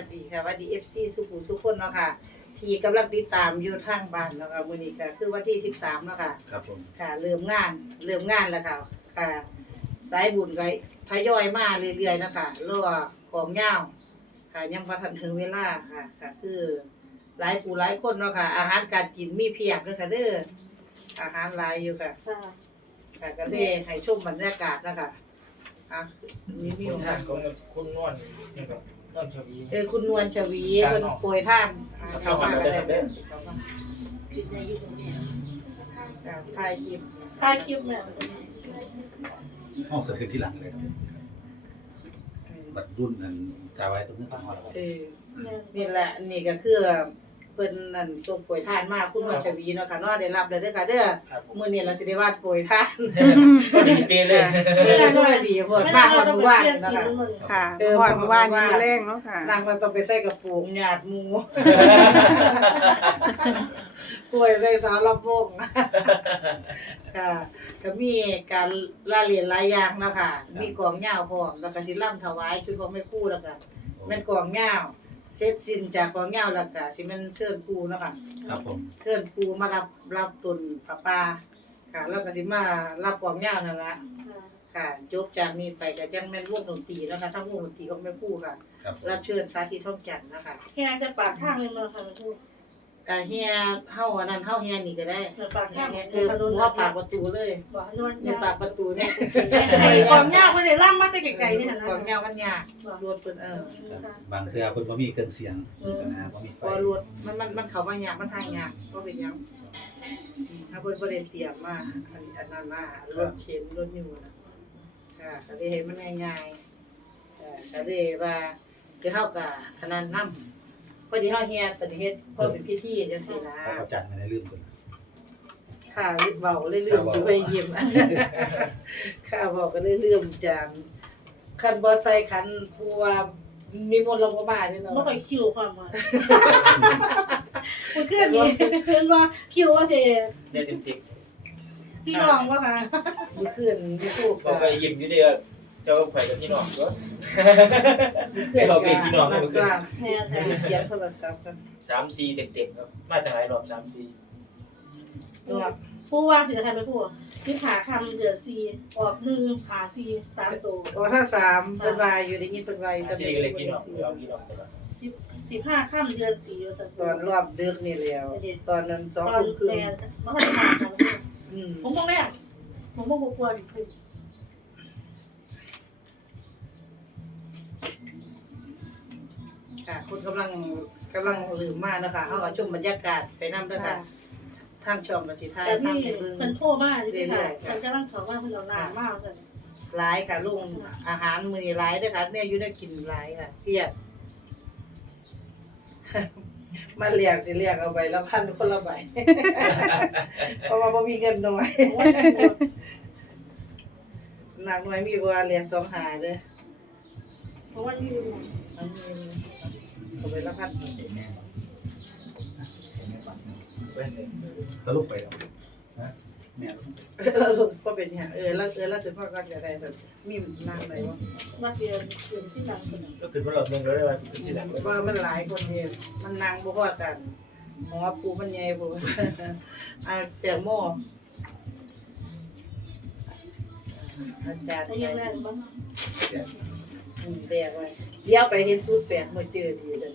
วัสดีค่ะสวัสดีเอฟซีสุขุสุขคนเนาะค่ะ ที่กำลังติดตามอยู่ทางบ้านเนาะค่ะมื้อนี้ก็คือวันที่ 13เนาะค่ะ ครับผมค่ะเริ่มงานเริ่มงานแล้วค่ะค่ะสายบุญก็ทยอยมาเรื่อยๆเนาะคะรอของยาวค่ะยังบ่ทันถึงเวลาค่ะค่ะคือหลายผู้หลายคนเนาะค่ะ อาหารการกินมีเพียบเลยค่ะเด้ออาหารหลายอยู่ค่ะค่ะค่ะก็เลยให้ชมบรรยากาศนะคะอะนี่มีคุณโอท่ากาสนของคุณนวลนี่ก็ นวลชวีเออคุณนวลชวีคนโปรยท่านอ่าเข้ามาก็ได้เด้อเข้ามาค่ะถ่ายคลิปถ่ายคลิปเนี่ยห้องเกิดขึ้นที่หลังเลยครับบัดรุ่นนั้นกาไว้ตรงนี้ข้างหัวเราเออนี่แหละนี่ก็คือเพิ่นนั่นส่งโปรยท่านมาคุณนวลชวีเนาะค่ะเนาะได้รับเลยเด้อค่ะเด้อครับผมมื้อนี้เราสิได้วาดโปรยท่านดีเปเลยเออด้วยดีโพดมากกว่าต้อเมื่งอวานเปลี่ยนนะสีคะมันค่ะเออ หอนเมื่อวานนี้มาแรงเนาะค่ะ นางมันต้องไปใส่กับฝูงญาติหมู่ ป่วยใส่สาวลำวงค่ะก็มีการล่าเรียนหลายอย่างเนาะค่ะ มีกลองยาวพร้อมแล้วก็สิล่ำถวายชุดของแม่ครู่แล้วก็แม่นกลองยาว เสร็จสิ้นจากกลองยาวแล้วก็สิแม่นเชิญครูเนาะค่ะ ครับผม เชิญครูมารับรับตุนป้าป้าค่ะแล้วก็สิมารับกลองยาวนั่นละค่ะจบจากนี้ไปก็จังแม่นวงดนตรีแล้วค่ะทั้งวงดนตรีของแม่ครู่ค่ะ ครับรับเชิญสาธิตท่องจันทร์นะคะ แค่จะปากข้างเลยมาค่ะทุก กะเฮียเฮาอันนั้นเฮาเฮียนี่ก็ได้เหมือนปากข้างเคือหัวปากประตูเลยบอกนวลนี่ยาปากประตูเนี่ยไอ้กองยากไปเลยล่ำมาแต่ไกลๆนี่นะกองยาวมันยากรวดเพิ่นเออครับบางเทื่อเพิ่นบ่มีเครื่องเสียงนะบ่มีไฟพอรวดมันมันมันเข้ามายากมันทางยากบ่เป็นหยังถ้าเพิ่นบ่ได้เตรียมมาอันอันนั้นมารถเข็นรถอยู่นะค่ะก็ได้เห็นมันง่ายๆเออก็ได้ว่าคือเฮาก็อันนั้นนำ พอดีเฮาเฮียปฏิเฮ็ดเพื่อเป็นพิธีจังซี่นะพระอาจารย์ไม่ได้ลืมคนค่ะเบาเลยลืมอยู่ไปยิ้มข้าบอกก็เลยลืมจานคันบ่ใส่ขันผู้ว่ามีมนต์ลงมาบ้านนี่เนาะไม่ค่อยคิวความมามันเคลื่อนนี่เคลื่อนว่าคิวว่าเจเนี่ยติดติดพี่น้องว่าค่ะมีขึ้นมีทูบก็เคยยิ้มอยู่เดียว เจ้าไข่กับพี่น้องก็ขึ้นเราเป็นพี่น้องกักันนเมื่อคืนแม่แต่มีเสียงโทรศัพท์กันสามซีเต็มๆครับ มาจากไหนรอบสามซีตัวผู้ว่าสิใครไปผู้สิขาคำเดือนสี่ออกหนึ่งขาสี่สามตัวโอ้ถ้าสามเป็นวายอยู่ได้ยินเป็นวายอยู่สามซีก็เลยพี่น้องเอาพี่น้องตลอดสิบห้าค่ำเดือนสี่สันตอนรอบดึกนี่แล้ว ตอนนั้นสองตอนทุ่มครึ่งแม่มาให้มาของอืมผมบอกแม่ผมบอกกลัวสิคุณ ค่ะคนกำลังกำลังลืมมากนะคะเขาก็ชมบรรยากาศไปนำด้วยค่ะทางช่องกสิทายแต่ทางนี่ให้เบิ่งมันโทรมากเลยค่ะมันกำลังสอนว่ามันเอานานมากสันหลายค่ะลุงอาหารมื้อนี้หลายเด้อค่ะเนี่ยอยู่ได้กินหลายค่ะเพียบมาเรียกสิเรียกเอาไปละพันคนละใบ เพราะว่าบ่มีเงินหน่อยหนักหน่อยมีบ่ว่าเรียกสองหาเด้อเพราะว่าที่อัน นี้เอาไปละพันเว้นเลยตลกไปแล้วแม่เราลงก็เป็นหยังเออแล้วเออแล้วถึงพ่อก็จะได้แบบมีนางไหนบ่นักเรียนเรียนที่หลังคนก็คือพวกเราเองก็ได้ว่าที่หลังว่ามันหลายคนเดียมันนางบ่พอกันหมอปูมันใหญ่บ่อ่าแตงโมอาจารย์ยังแรกบ้าง แปลกไว้เดี๋ยวไปเห็นสูตรแปลกมาเจอดีเลย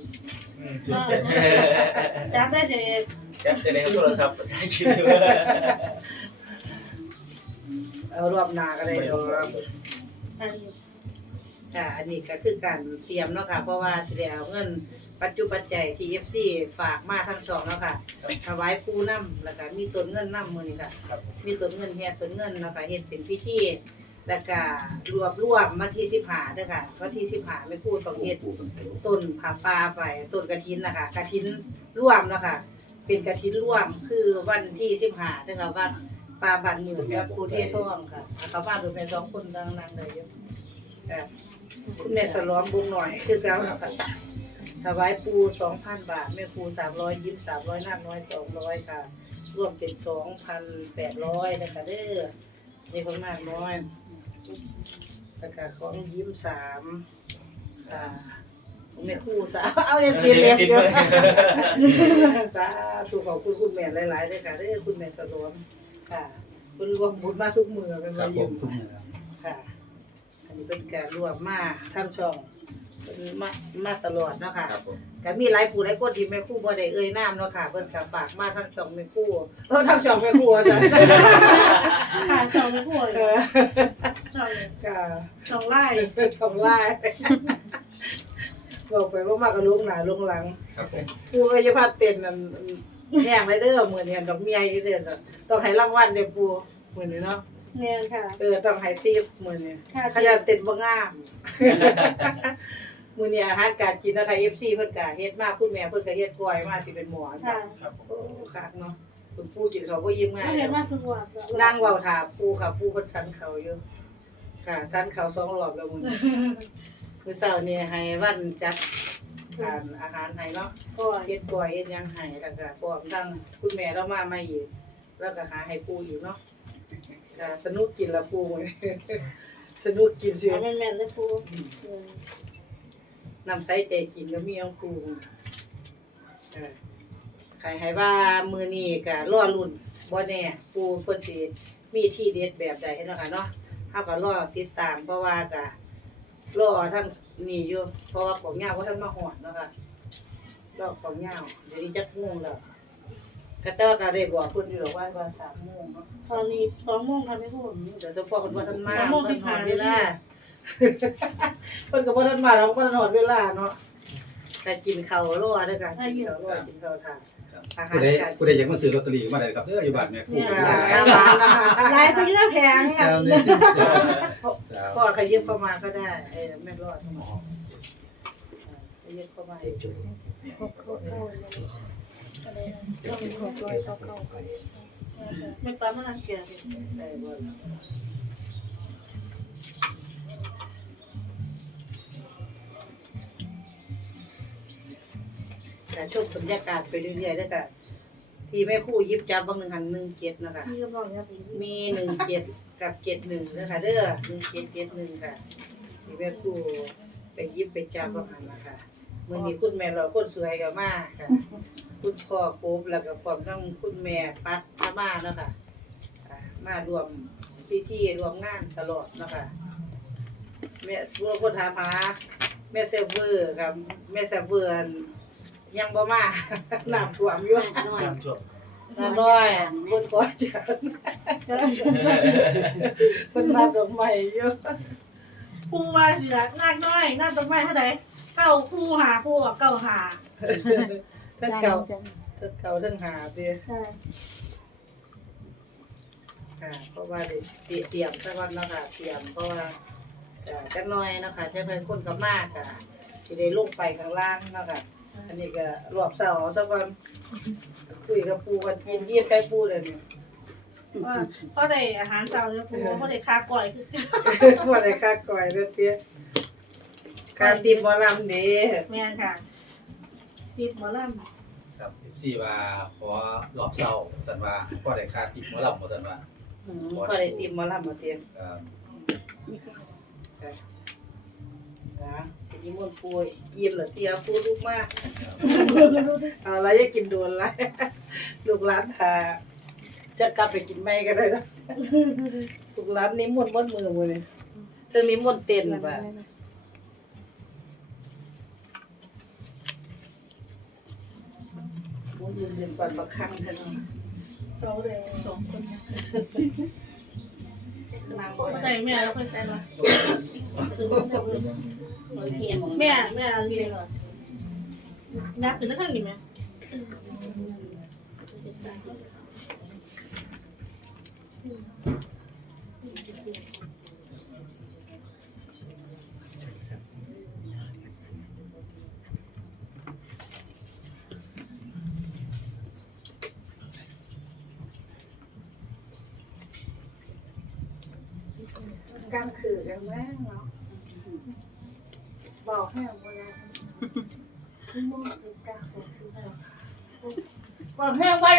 จ้าได้เจแค่แต่ในโทรศัพท์ได้คิดว่าเอารอบหน้าก็ได้ดอกอันค่ะอันนี้ก็คือการเตรียมเนาะค่ะ เพราะว่าสิได้เอาเงินปัจจุปัจจัยที่ FC ฝากมาทั้งสองเนาะค่ะถวายปู่นำแล้วก็มีต้นเงินนำมื้อนี้ค่ะครับมีต้นเงินแห่ต้นเงินเนาะค่ะเฮ็ดเป็นพิธี แล้วก็รวบรวมมาที่15เด้อค่ะวันที่15ไม่พูดตองเฮ็ดต้นผาป่าไปต้นกระถินนะคะกระถินร่วมนะคะเป็นกระถินร่วมคือวันที่สิบหาด้อค่ะวัดป่าบันหมื่นกับครูเทศท่องค่ะเขาบ้านดูเป็นสองคนดังนั้นเลยค่ะคุณแม่สล้อมบุงหน่อยคือเก้าเนาะค่ะถวายปูสองพันบาท แม่ครูสามร้อยยิ้มสามร้อยน้ำน้อยสองร้อยค่ะ รวมเป็นสองพันแปดร้อยนะคะเด้อนี่คนมากน้อย แล้วก็ของยิ้มสามค่ะแม่ครู่สาวเอาอย่างตีเล็บเดียวสาธุขอบคุณคุณแม่หลายๆด้วยค่ะเด้อคุณแม่สะดวกค่ะคุณรวมบุญมาทุกมือเป็นครัมาบผเยี่ยมมทุกเมื่อค่ะ อันนี้เป็นการรวมมาทำช่องเป็น มามาตลอดเนาะค่ะครับผมก็มีหลายผู้หลายคนที่แม่ครู่บ่ได้เอ่ยนามเนาะค่ะเพิ่นก็ฝากมาทั้งช่องแม่ครู่เออทั้งช่องแม่ครู่ว่าซั่นค่ะสองพวกเออสองก็สองไล่ช่องไลน์บอกไปว่ามากก็ลงหน้าลงหลัง ครับผมปูเอ้ยอย่าพาเต้นนั่นแห้งเลยเด้อมื้อนี้กับเมียอยู่เด้อน่ะต้องให้รางวัลเด้อปูมื้อนี้เนาะ เนียนค่ะ เออต้องให้ติปมื้อนี้ค่ะขยันเต้นบ่งาม มื้อนี้อาหารการกินนะคะ FC เพิ่นก็เฮ็ดมาคุณแม่เพิ่นก็เฮ็ดก้อยมาสิเป็นหมอนค่ะครับผมโอ้คักเนาะคุณปู่กินเขาวบ่ยิ้มง่าย ไม่เห็นว่าทุกวันนั่งเว้าถาปู่ค่ะปู่เพิ่นสันเขาอยู่ค่ะสันเขาสองรอบแล้วมื้อนี้ มื้อเช้านี้ให้วันจัดการอาหารให้เนาะ ก่อนเฮ็ดก้อยเฮ็ดหยังให้แล้วก็พร้อมทั้งคุณแม่เรามาใหม่อีกแล้วก็หาให้ปู่อีกเนาะ ก็สนุกกินละปู่มื้อนี้สนุกกินสิเอาแม่นๆเลยครูนำใส่ใจกินก็มีของปู่มื้อนี้เออใครให้ว่ามื้อนี้ก็รอลุ้นบ่แน่ปู่เพิ่นสิมีที่เด็ดแบบใดเนาะค่ะเนาะเฮาก็รอติดตามเพราะว่าก็รอทั้งนี้อยู่เพราะว่าของยาวบ่ทันมาฮอดเนาะค่ะรอของยาวเดี๋ยวนี้จักโมงแล้ว ก็แต่ว่าก็ได้บอกเพิ่นอยู่หรอกว่าว่าสามโมงเนาะตอนนี้สองโมงค่ะไม่พูด เดี๋ยวสมพอเพิ่นบ่ทันมาสามโมงเพิ่นหอด15เวลาเพิ่นก็บ่ทันมาเราก็บ่ทันหอดเวลาเนาะแต่กินข้าวรอเด้อค่ะกินข้าวรอกินข้าวทานครับอาหารผู้ใดการผู้ใดอยากมาซื้อลอตเตอรี่มาได้ครับเด้ออยู่บ้านแม่ครูเนี่ยหลายหน้าร้านนะคะลายก็ยืดแพงคอะรับนี่ครับก็ขยิบเข้ามาก็ได้เออแม่รอดเข้ามา ขยิบเข้ามาไม่ปั๊มมันรังเกียจได้บ่ล่ะแต่ชมบรรยากาศไปเรื่อยๆแล้วก็ที่แม่คู่ยิบจับบางหนึ่งหันหนึ่งเกียรนะคะ พี่ก็บอกนะพี่มีหนึ่งเจ็ดกับเจ็ดหนึ่งนะคะเด้อหนึ่งเจ็ดเจ็ดหนึ่งค่ะที่แม่ครูไปยิบไปจับบางหันนะคะมือนี้คุณแม่เราคนสวยกับมาค่ะ คุณพ่อโป๊บแล้วก็พร้อมทั้งคุณแม่ปัดมามาเนาะค่ะอ่ามารวมพิธีรวมงานตลอดเนาะคะแม่ผู้คนถามหาแม่เซฟเวอร์กับแม่เซฟเวอร์ยังบ่มาน้ำท่วมอยู่น้ำท่วมน้ำน้อยคนขอจังเป็นมาดอกไม้อยู่ครูว่าสิละนาคน้อยนาคต้นไม้เท่าไหร่เก้าคู่หาคู่เก้าหา ทั้งเก่าทั้งเก่าทั้งหาเด้อใช่ค่ะ เพราะว่าได้เตรียเตรียมสักวันเนาะค่ะเตรียมเพราะว่าเอ่อจักหน่อยเนาะค่ะจะเป็นคนกับมากค่ะสิได้ลงไปข้างล่างเนาะค่ะ อันนี้ก็รวบเสาสักวันคุยกับปูกันกินเยี่ยมใกล้ปูเลยเนี่ย ว่าเพราะได้อาหารเช้าเนี่ยครูเพราะได้ค่าก่อยคือว่าได้ค่าก่อยเด้อเตี้ยค่าติมหมอลำเด้ แม่นค่ะ ติดหมอลครับ14ว่าขอรอบเช้าสันว่าบ่ได้ค่าติปหมอลำบ่สันว่าอืมพอได้ติมหมอลำมาเตี้ยครับนะสินิมนต์ปูยิ้มเหรอเตียปูลูกมากเอาละอย่ากินโดนละลูกหลานหาจะกลับไปกินไม่ก็ได้นะลูกหลานนิมนต์มดมือมือนี่เรื่องนิมนต์เต้นบ่ะ ยืนยืนก่อนประคังเถอะเนเราเลยสองคนนางบ่ได้ได้แม่แล้วค่อยใส่มาแม่แม่อันนี้เลยนับเป็นนักขันนี่ไหม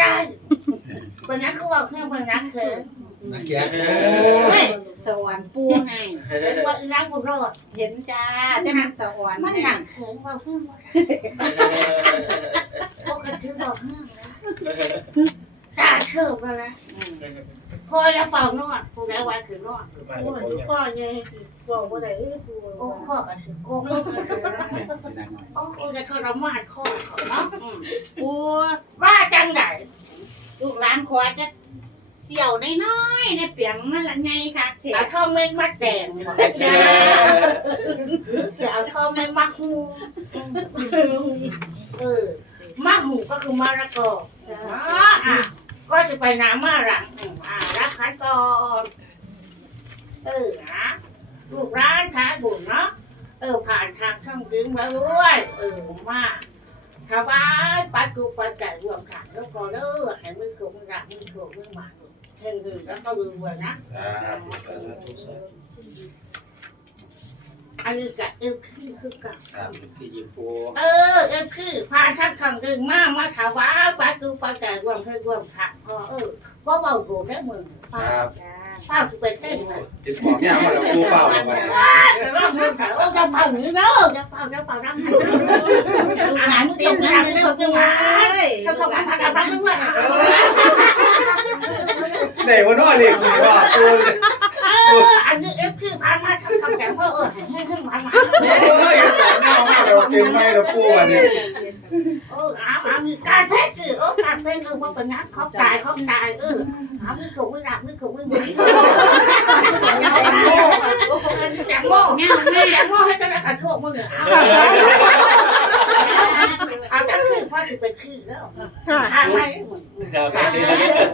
บอกให้เวลาวันนั้นเขาบอกให้วันนั้นเขินนักแก้ไม่สวรรค์ปูให้เป็นว่าอีรักบุรอดเห็นจ้าแต่มันสวรรค์มันหเนี่นังเขินว่าเพื่อนว่าปกติบอกเพื่อนนะตาเชิบมาแล้วอืม พอจะเป่านอนผู้ใดไว้คือนอนมาโอ้เลยยโอ้ยข้อใหญ่สิบอกว่าได้เอ้ยปูโอ้ข้อก็คือโกงก็คือไม่นานหน่อยโอ้โอ้จะทรมานข้อเขาเนาะอืมปูว่าจังไดลูกหลานขอจะเสี่ยวน้อยๆในเปียงนั่นละไงค่ะเสียเอาท่อเม็ดมัดแดงจ้าจะเอาท่อเม็ดมัดหูเออมัดหูก็คือมะละกออ๋ออะ ก็จะไปน้ำมาหลังอ่ารับขันก่อนเออนะลูกร้านขายบุญเนาะเออผ่านทางช่องดึงมาด้วยเออมาถวายปัจจุปัจจัยรวมกันแล้วก็เด้อให้มือขมือรักมือขมือหมาเฮงๆแล้วก็รวยนะ สาธุสาธุสาธุ อันนี้กับเอฟคือคือกับสาธุที่ยิมปูเออเอฟคือผ่านทางช่องดึงมามาถวายปัจจุปัจจัยรวมเพื่อรวมกันพอเออเพราะเบาโดดได้มึงครับป้าจะไปเต้นเลยติดบอกเนี่ยมาแล้วปูเปล่าแล้ววันนี้จะร้องเพลงแต่โอ้จะเป่าหนีเนาะจะเป่าจะเป่าน้ำลูกหลานเต้นนั่นเลยเขาปูจะเอ้มายเขาจะมาทำอะไรด้วยไหนวะน้อเรียกปูว่าปูเอออันนี้เอฟคือพามาทำทำแต่เพื่ อเออให้ให้มามาเฮ้ยของหน้ามากเราเก่งไหมเราปูวันนี้เออเอาเอามีการเทศคือโอ้การเทศคือว่าเป็นนักเขาตายเขาตายเออเอาไม่ถูกไม่รักไม่ถูกไม่หมดแต่โง่เนี่ยแต่โง่ให้จะได้กระโชกมึงเนี่ยเอาเอาก็คือพ่อจะเป็นคือแล้วค่ะทางไหนครับ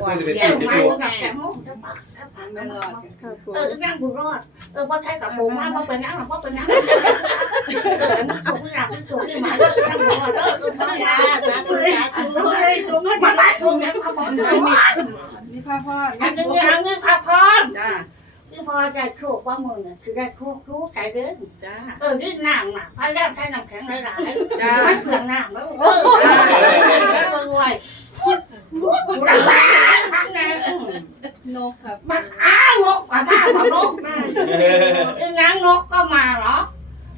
มันจะเป็นเสีสิ่ยงงที่มาปูแบบแต่โม่จะปากจะปากค่ะปูเออนั่งบุรอด เออว่าใครกับปูมาว่าเป็นนั่งหรือว่าเป็นนั่งเออมันถูกไม่รับไม่ถูกที่หมายว่านั่งบุรอดเออเออมาจ้าสาธุสาธุเฮ้ยตัวมันมาบ้านถูกแล้วพอพอเลยนี่พ่อพ่ออันนี้อันนี้พอพอจ้าคือพอใจโชคว่ามึงเนี่ยคือได้โชครู้ใจเดินจ้าเออนี่น้ำน่ะพายามใช้น้ำแข็งหลายจ้าๆไม่เปลืองน้ำแล้วเออแล้วรวยระบาย ข้างในนกครับมาอ้าวกกว่าบ้าว่านกนะอึงนางนกก็มาเหรอ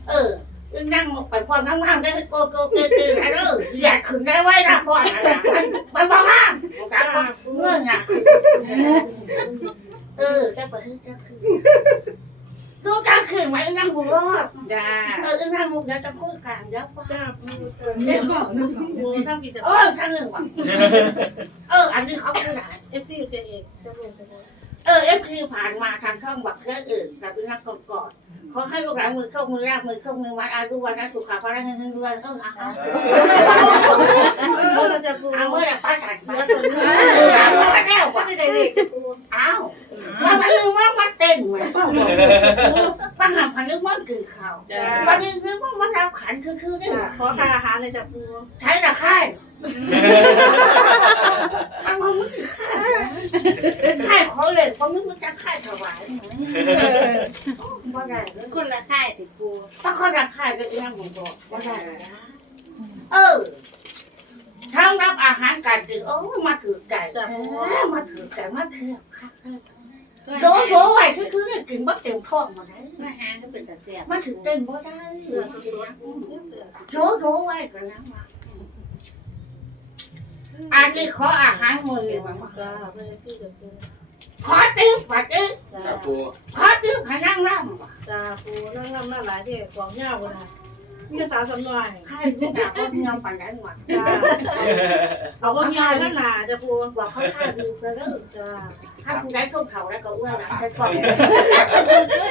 เอออึงนางนกไปพอน้ำมันได้โกโกเกเกอะไรเอออยากขึ้นได้ไว้นะพ่อนะมันบอกว่าการเงื่อนอะเออจะไปจะขึ้ นก็จะขึ้นไหมอึงนางบุรอดจ้าเอออึงนางบุรอดจะคุยกันเดี๋ยวพ่อจ้าปูเดี๋ยวก่อนปูทำกิจกรเอรอมทั้งหนึ่งว่ะเออ อันนี้เขาคือไหนเอฟซีเจเอกจะลงไปเลยเออเอฟซีผ่านมาทางช่องบักเครื่องอื่นกับอึงนางกอดกอดขอให้ลูกหลานมือเข้ามือแรกมือเข้ามือวัดอายุวันนั้นสุขภาพร่างกายด้วยเออเอาเอาเราจะปูเอาเมื่อไหร่ป้าจัดมาแล้วตัวนี้เออเอามาแล้วก็ว่ะจะได้เด็กจะปูเอาว่า มันนึกว่ามันเต้นเหมือนป้าหันพันนึกว่ากินข้าวป้านึกว่ามันรับขันคือๆนี่ขอค่าอาหารเลยจะปูใช้ละค่ายเอามามึงค่ายค่ายขอเลยเพราะมึงมันจะค่ายถวายว่าได้คนละค่ายติปูถ้าเขาราคาก็ยังผมบอกว่าได้นะเออทั้งรับอาหารการกินโอ้มาถือไก่เออมาถือไก่มาเคี่ยวค่ะ โดโดไว้คือคือได้กินบ่เต็มท้องมาได้มาหาก็เป็นตาเสียบมาถือเต้นบ่ได้เสือสดโดโดไว้ก็นะมาอันนี้ขออาหารมือมาๆจ้าไม่ได้พี่จะปูขอตื้อปัดตื้อจ้าครับปูขอตื้อให้นั่งร่ำว่ะจ้าปูนั่งทำหน้าหลายที่กวางเงาบ่ได้มีสาวสำนวนใครจะด่าว่าเงาปันได้หมดจ้าเอาว่าเงาข้างหน้าจะปูว่าเขาท่าดูซะเด้อจ้า ถ้าคุณได้เข้าเขาแล้วก็อ้วนนะใช้กล่อง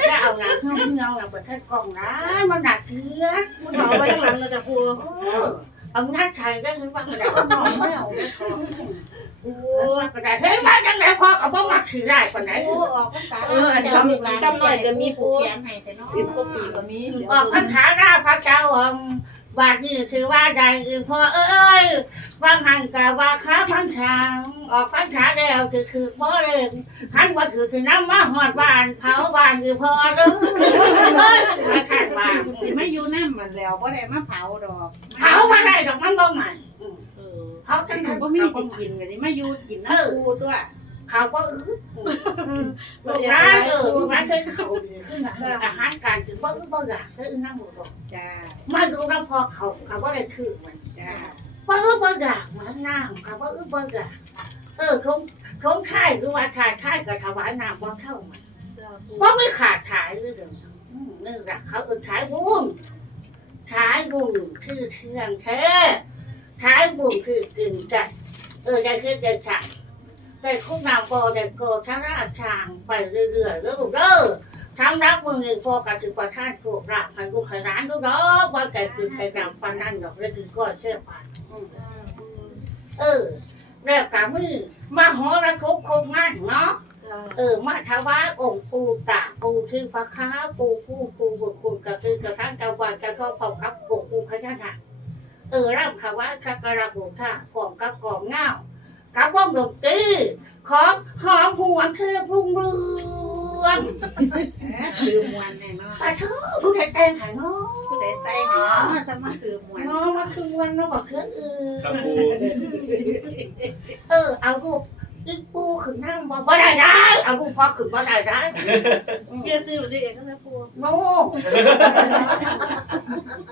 แล้วเอาหนังเงาเงาหนังไปใช้กล่องนะมันหนักเกียร์มันเอาไปข้างหลังเราจะปูเอาหน้าไทยได้ยังว่ามันได้ก็นอนไม่เอาได้ของโอ้ยก็ได้เฮ้ยมาจังไหนพอกับพ่อมาขี่ได้ปานไหนปูออกภาษาซ้ำซ้ำหน่อยจะมีปูแขนให้แต่น้องสิบกว่าปีก็มีออกพรรษาหน้าพระเจ้าอะ บาดนี้ถือว่าใดอื่นพอเอ้ยวางหันกะว่าค้าพันชางออกพรรษาแล้วคือคือบ่เลยขันว่าคือคือน้ำมาหอดบ้านเผาบ้านคือพอเด้อเอ้ยมาขันบ้านสิมาอยู่น้ำมันแล้วบ่ได้มาเผาดอกเผามาได้ดอกมันบ่ใหม่อืมเออเผาจังไหนบ่มีสิกินก็สิมาอยู่กินน้ำปูตัว เขาก็อื้อลูกร้านเออลูกร้านเคยเขาดีขึ้นนะอาหารการกินบ่อื้อบ่อยากเลยนั่งบ่บอกจ้ามาดูแล้วพอเขาเขาว่าได้คือมันจ้าบ่อื้อบ่อยากเหมือนน้ำเขาว่าอื้อบ่อยากเออคงคงค่ายหรือว่าขาดค่ายกับถวายน้ำบ่เท่ามันจ้าปูเพราะไม่ขาดขายเลยเดี๋ยวนี้อืมนี่แหละเขาเออขายบุญขายบุญคือเทืองแท้ขายบุญคือกึ่งใจเออได้คือได้ฉาก ได้คุ้มนางพอได้โกทั้งราชทางไปเรื่อยๆแล้วลูกเด้อทั้งรักมือหนึ่งพอกับถือประท่านถูกรับให้ลูกให้ร้านลูกเด้อว่าแก่คือใครดำฟันนั่นดอกเลยคือก้อยเชื่อปันเออแล้วกามือมาหอระทบโคงงานเนาะเออมาถวายองค์ปูตาปูคือพระค้าปูผู้ปูบุญคุณกระตือกระทั่งกระวานกระเข้าเผาครับองค์ปูขยันหักเออร่ำถวายคากระบุท่ากองกระกองเงา กับว่องดนตรีของหอมหวนเทพรุ่งเรืองคือมวนแน่เนาะอาเธอผู้ใดแต่งหายเนาะผู้ใดใส่ให้เนาะสมาคือมวนเนาะมาคือวันเนาะบอกเครื่องอื่นครับปูเออเอารูป อีปูขึ้นนั่งบอกว่าได้ได้เอารูปพอขึ้นว่าได้ได้อืมเปลี่ยนซื้อมาสิเองก็ได้ปูโน่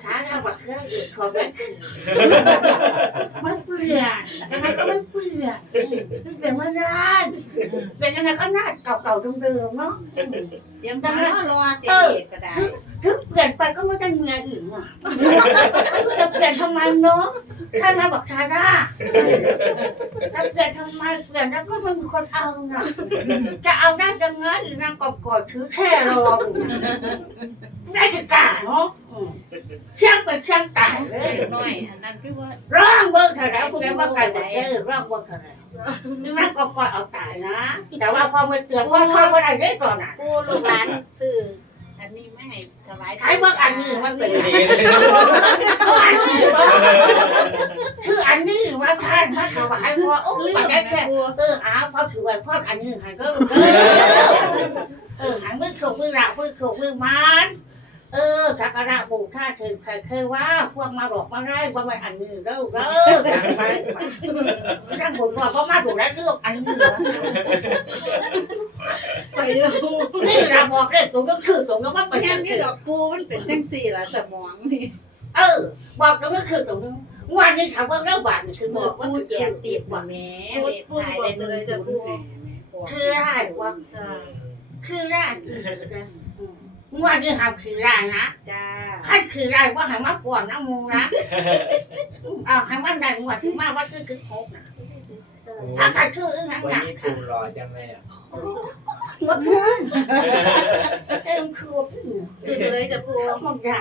ช้าแล้วบักเครื่องอื่นขอแม่คือไม่เปลี่ยนยังไงก็ไม่เปลี่ยนเปลี่ยนไม่ได้เปลี่ยนยังไงก็หน้าเก่าๆเดิมๆเนาะ เสียงดังเนาะรอเสียงเอกก็ได้ ถึงเปลี่ยนไปก็ไม่ได้เงินอีกอะ จะเปลี่ยนทำไมเนาะ ถ้ามาบอกชาด้าถ้าเปลี่ยนทำไมเปลี่ยนแล้วก็ไม่มีคนเอาน่ะจะเอาได้ยังไงอีนางกอบๆถือแค่รออยู่ได้สิกาเนาะเชียงไปเชียงตายเลยกน้อยอันนั้นคือว่าร่างเบิ่งเท่าไร่พวกนี้ว่าไก่บอกแค่ร่างเบิ่งเท่าไหร่อีนางกอบๆเอาตายนะ แต่ว่าพอมาเตือนพ่อเข้าไม่ได้เด้ก่อนน่ะปูลูกหลานซื้ออันนี้ไม่ให้ ถวายใช้เบิ่งอันนี้มันเป็นไงเอาอันนี้วะคืออันนี้ว่าท่านมาถวายพอโอ้ยปัจจัยแค่เอออ้าวพอถือไว้พออันนี้ให้ก็รู้เด้อเออหันมือขบมือระมือขบมือมันเออสักการะปู่ท่าถึงใครเคยว่าพวกมาหลอกมาไล่ว่ามันอันนี้เด้อเด้อกันไปนั่งบนว่าเพราะมาดูแลเรื่องอันนี้ไป เด้อปูนี่เราบอกเลยตรงนั้นคือตรงนั้นมันเป็นแค่ยังนี้ไงดอกปูมันเป็นจังซี่ล่ะสมองนี่เออ บอกตรงนั้นคือตรงนั้นวันนี้ถามว่าเรื่องบาทนี่คือบอกว่าปูคือแจแจกกติติดดบ่ว่าแม่ปูเลขปูท้ายบอได้กไปเลยศูจ้ะนย์ปูคือได้ว่าจ้าคือได้วันนี้ทำคือได้นะจ้าขั้นคือได้ว่าให้มาก่อนนะมึงนะเอาให้มันได้งวดที่มาว่าคือคือครบนะถ้าใครชื่ออื่นนั้นวันอยากนี้ปูรอจังเลยอะ งวดเพื่อนเต็มคือซื้อไปเลยจ้ะปูมองใหญ่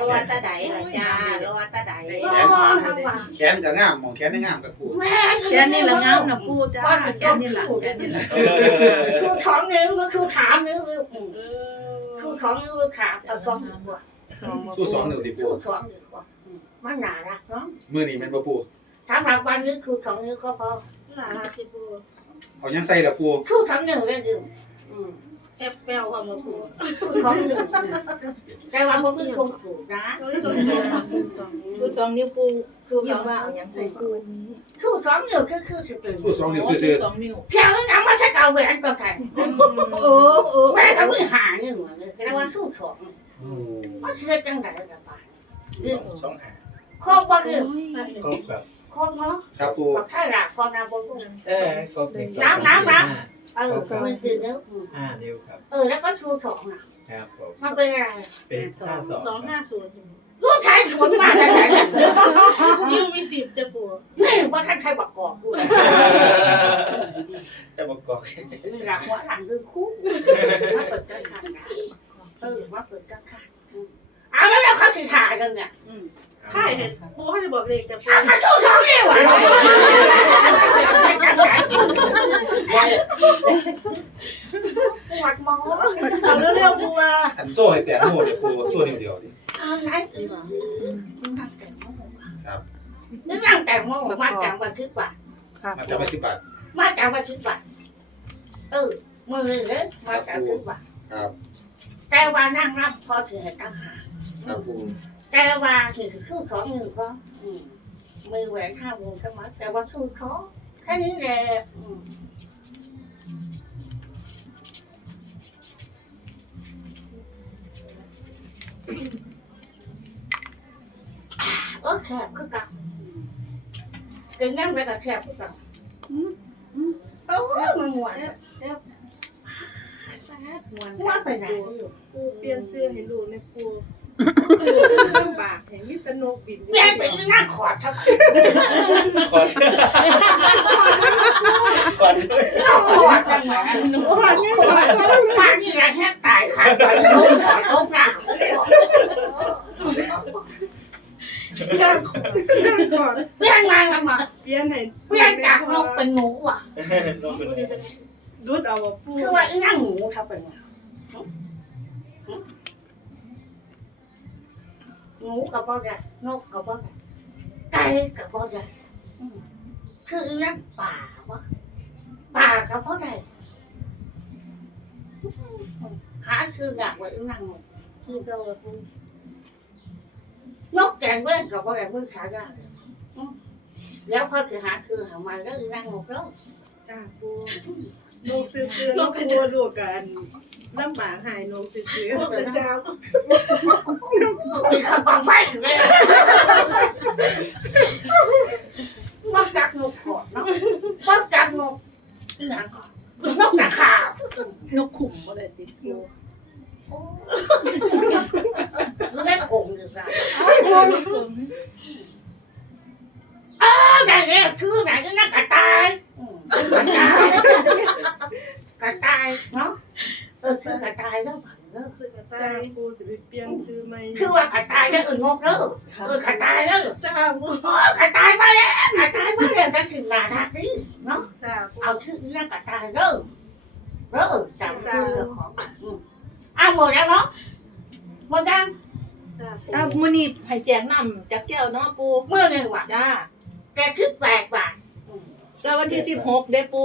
รอตาใดล่ะจ้ารอตาใดโอ้ทั้งวันแขนก็งามมองแขนได้งามกับกูแม่แกนี่ละงามนะปูจ้าแกนี่ละแกนี่ละคือของนิ้วก็คือถามนิ้วเอคืออของนิ้วคือขาเอาสองนิ้วกว่าสู้สองนิ้วดิปูคือสองนิ้วกว่ามันหนาละเนาะมื้อนี้แม่นบ่ปูสำหรับวันนี้คือสองนิ้วก็พอหลานที่ปูเอายังใส่ละปูคือสองนิ้วได้ดื่ม อืมแอบแปลวความมาปูคือสองนิ้วแต่ว่าผมเป็นคนถูกนะเราได้สนใจปูสองนิ้วปูคือสยิ้อมงว่านิ้วเอายังใส่ปูนี้คือสองนิ้วคือคือจะเป็นสู้สองนิ้วซื่อสองนิ้วแค่นั้นว่าถ้าเอาแหวนตัวไทยโอ้โอ้แหวนเขาไม่หานิ้วเลยแต่ว่าสู้สองๆมันเชื่อจังไรกันไปสองหาครบว่าคือครบแบบครบเนาะครับปูบอกถ้าหลักพอนาบนเออครบหนึ่ง เออมันคือนิ้วห้านิ้วครับ เออแล้วก็ชูสองน่ะครับผมมันเป็นอะไรเป็นห้าสองสองห้าศูนย์ลูกชายสวนมากเลยยิ้วมีสิบจ้ะปูนี่ว่าท่านใครบอกกอกกูจะประกอบนี่หลักว่าหลังคือคู่มาเปิดกันขันนะเออมาเปิดกันขันเอาแล้วแล้วเขาถือถ่ายกันเนี่ยใช่เห็นปูเขาจะบอกเลขจ้ะปูเอาเขาชูสองนี่หว่า ปวดมองเอาเร็วๆปูอะอันโซ่ให้แตะโม่เดี๋ยวปูโซ่นิ้วเดียวดิเอาไหนอีกเหรอนั่งแต่งโมนึกนั่งแต่งโมมาจากวันที่กว่ามันจะไป10บาทมาจากวันที่กว่าเออมือเลยมาจากที่กว่าครับแต่ว่านั่งรับพอถือให้ตั้งหาครับปูแต่ว่าถือคือของมือก็อืมมือแหวนห้าวงสมัครแต่ว่าคือเขาแค่นี้แหละ เออแคบคือกันกินยังไงก็แคบคือกันเอ้ามันหวานหวานไปไหนอยู่ปูเปลี่ยนเสื้อให้ลูกในปูลำบากแห่งมิตรนกบินแม่ไปอีนั่งขอดทับขอดขอดด้วยเอาขอดกันมาขอดขอดมาที่ไรแค่ตายค่ะไปลงขอดลงหนัง ย่างขอดย่างขอดเปลี่ยนงานกันมาเปลี่ยนให้เปลี่ยนจากนกเป็นหนูอะน้องเป็นไงดุดเอาว่าปูคือว่าอีนั่งหนูทับเป็นไงหนูกับบ่ได้นกกับบ่ได้ไก่กับบ่ได้คืออีนั่งป่าวะป่ากับบ่ได้หาคืออยากว่าอีนั่งหนูคือเจ้าว่าปูนก แกงเว้นกับบ่ได้เว้นขายากเลยอืมแล้วค่อยคือหาคือหามาแล้วอีนั่งหนูแล้วจ้าปูนกซื้อๆนกปูลูกกันลำบากหายนกซื้อๆนกเป็นเจ้ามีข้าวกองไฟอยู่เลยนกจากนกขอดเนาะนกจากนกอีหยังก่อนนกจากข่าวนกขุมบ่ได้ติดปูโอ้รู้ได้โกงอยู่แล้ว เออได้แล้วชื่อไหนก็น่ากระต่ายอืมกระต่ายกระต่ายเนาะเออชื่อกระต่ายแล้วผันเลิกซื้อกระต่ายปูสิไปเจ้าปูโอ้กระต่ายมาแล้วกระต่ายมาแล้วจะถึงนาทักนี่เนาะจ้าปูเอาชื่อนี้กระต่ายเริ่มเริ่มจำชื่อเจ้าของอืมอะหมดแล้วเนาะหมดยังจ้าปูอ้าวมื้อนี้ให้แจกน้ำจากแก้วเนาะปูเมื่อหนึ่งว่ะจ้าแกคิดแปดบาทอืมแล้ววันที่16เด้ปู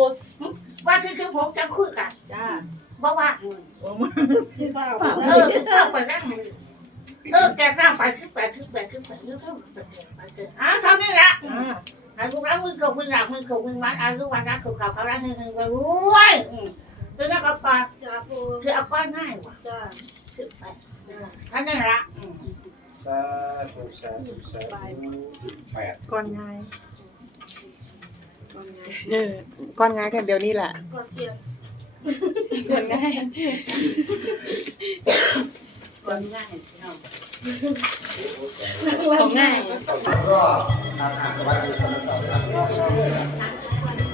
ว่าที่คือผมจะคุยกันจ้าเพราะว่าอืมโอ้มาที่ฟ้าเออคือเข้าไปนั่งมือเออแกนั่งไปคิดแปดคิดแปดคิดแปดเยอะๆไปเถอะไปเถอะอะเท่านี้ละจ้าอายุรักมือเก่ามือหลักมือเก่ามือมัดอายุวันรักเก่าเก่าเขารักเงินเงินไปรวยอืมคือนักกอนจ้าปูคือเอาก้อนง่ายว่ะจ้าคือไปจ้าท่านนั่นละอืมสาธุสาธุสาธุสิบแปดก้อนง่ายเออก้อนง่ายกันเดี๋ยวนี้แหละก็เทียนเพิ่นง่ายก่อนง่ายเนาะของง่ายก็ทางสวัสดีสำหรับ